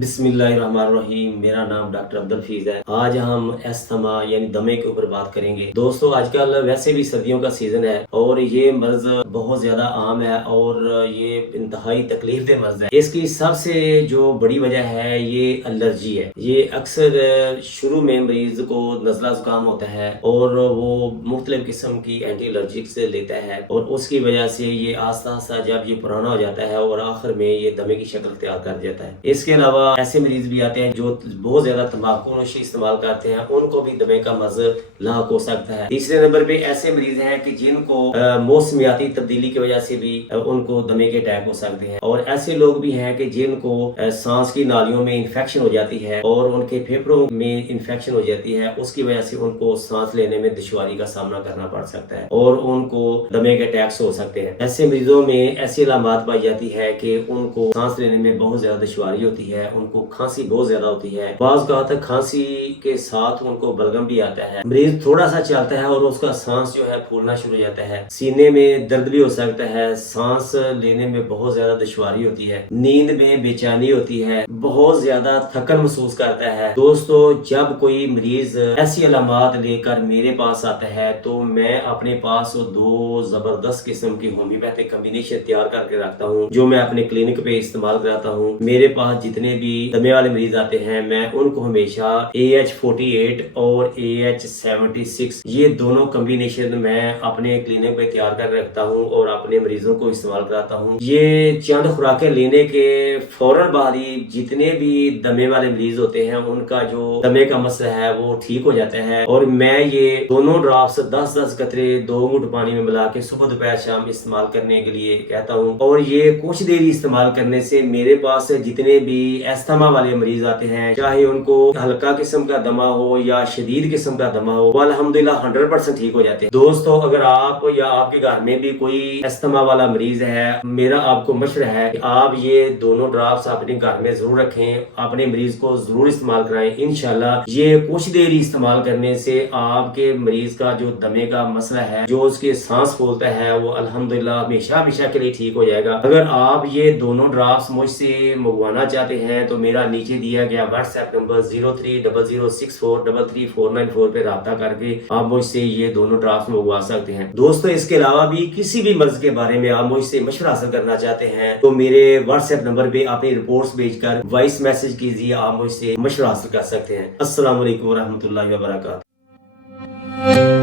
बिस्मिल्लाहिर्रहमानिर्रहीम। मेरा नाम डॉक्टर अब्दुल है। आज हम अस्थमा यानी दमे के ऊपर बात करेंगे। दोस्तों, आजकल वैसे भी सर्दियों का सीजन है और ये मर्ज बहुत ज्यादा आम है और ये इंतहाई तकलीफदेह मर्ज है। इसकी सबसे जो बड़ी वजह है ये एलर्जी है। ये अक्सर शुरू में मरीज को नज़ला जुकाम होता है और वो मुख्तलिफ किस्म की एंटी एलर्जिक से लेता है और उसकी वजह से ये आस्ता आस्ता जब ये पुराना हो जाता है और आखिर में ये दमे की शक्ल इख्तियार कर जाता है। इसके अलावा ऐसे मरीज भी आते हैं जो बहुत ज्यादा तंबाकू नोशी इस्तेमाल करते हैं, उनको भी दमे का मर्ज लाक हो सकता है। तीसरे नंबर पे ऐसे मरीज हैं कि जिनको मौसमियाती तब्दीली की वजह से भी उनको दमे के अटैक हो सकते हैं और ऐसे लोग भी हैं कि जिनको सांस की नालियों में इन्फेक्शन हो जाती है और उनके फेफड़ों में इन्फेक्शन हो जाती है, उसकी वजह से उनको सांस लेने में दुश्वारी का सामना करना पड़ सकता है और उनको दमे के अटैक्स हो सकते हैं। ऐसे मरीजों में ऐसी अलामत पाई जाती है कि उनको सांस लेने में बहुत ज्यादा दुश्वारी होती है, उनको खांसी बहुत ज्यादा होती है। बाज़ का तक खांसी के साथ उनको बलगम भी आता है। मरीज थोड़ा सा चलता है और उसका सांस जो है फूलना शुरू हो जाता है। सीने में दर्द भी हो सकता है, सांस लेने में बहुत ज्यादा दुश्वारी होती है, नींद में बेचैनी होती है, बहुत ज्यादा थकन महसूस करता है। दोस्तों, जब कोई मरीज ऐसी अलामत लेकर मेरे पास आता है तो मैं अपने पास दो जबरदस्त किस्म की होम्योपैथिक कॉम्बिनेशन तैयार करके रखता हूँ जो मैं अपने क्लिनिक पे इस्तेमाल कराता हूँ। मेरे पास जितने भी दमे वाले मरीज आते हैं मैं उनको हमेशा AH48 और AH76 ये दोनों कॉम्बिनेशन मैं अपने क्लिनिक पे तैयार कर रखता हूँ और अपने मरीजों को इस्तेमाल कराता हूँ। ये चंद खुराकें लेने के फौरन बाद ही जितने भी दमे वाले मरीज होते हैं उनका जो दमे का मसला है वो ठीक हो जाता है। और मैं ये दोनों ड्रॉप्स 10-10 कतरे 2 घूंट पानी में मिला के सुबह दोपहर शाम इस्तेमाल करने के लिए कहता हूँ और ये कुछ देर इस्तेमाल करने से मेरे पास जितने भी अस्थमा वाले मरीज आते हैं, चाहे उनको हल्का किस्म का दमा हो या शदीद किस्म का दमा हो, वो अल्हम्दुलिल्लाह 100% ठीक हो जाते हैं। दोस्तों, अगर आप या आपके घर में भी कोई अस्थमा वाला मरीज है, मेरा आपको मशवरा है कि आप ये दोनों ड्रॉप्स अपने घर में जरूर रखें, अपने मरीज को जरूर इस्तेमाल कराएं। इंशाल्लाह ये कुछ देर इस्तेमाल करने से आपके मरीज का जो दमे का मसला है, जो उसके सांस फूलता है, वो अल्हम्दुलिल्लाह हमेशा हमेशा के लिए ठीक हो जाएगा। अगर आप ये दोनों ड्रॉप्स मुझसे मंगवाना चाहते हैं तो मेरा नीचे दिया गया व्हाट्सएप नंबर 030064333494 पे राब्ता करके आप मुझसे ये दोनों ड्राफ्ट मंगवा सकते हैं। दोस्तों, इसके अलावा भी किसी भी मर्ज के बारे में आप मुझसे मशवरा हासिल करना चाहते हैं तो मेरे व्हाट्सएप नंबर पे अपनी रिपोर्ट्स भेजकर वॉइस मैसेज कीजिए, आप मुझसे मशवरा हासिल कर सकते हैं। अस्सलाम वालेकुम रहमतुल्लाहि व बरकातहू।